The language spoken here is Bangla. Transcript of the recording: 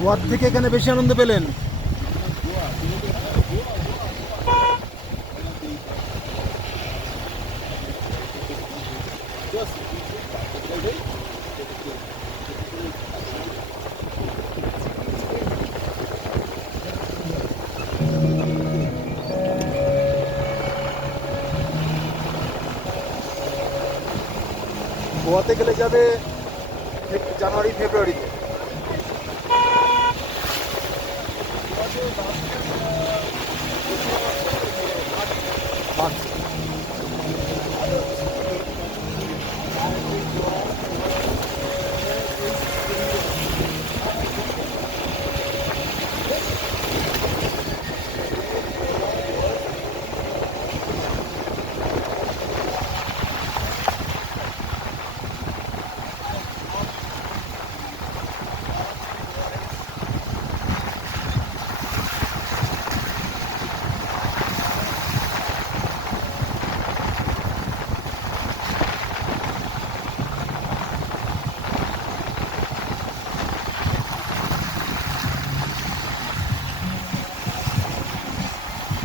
গোয়ার থেকে এখানে বেশি আনন্দ পেলেন? গোয়াতে গেলে যাবে জানুয়ারি ফেব্রুয়ারিতে। すげえ!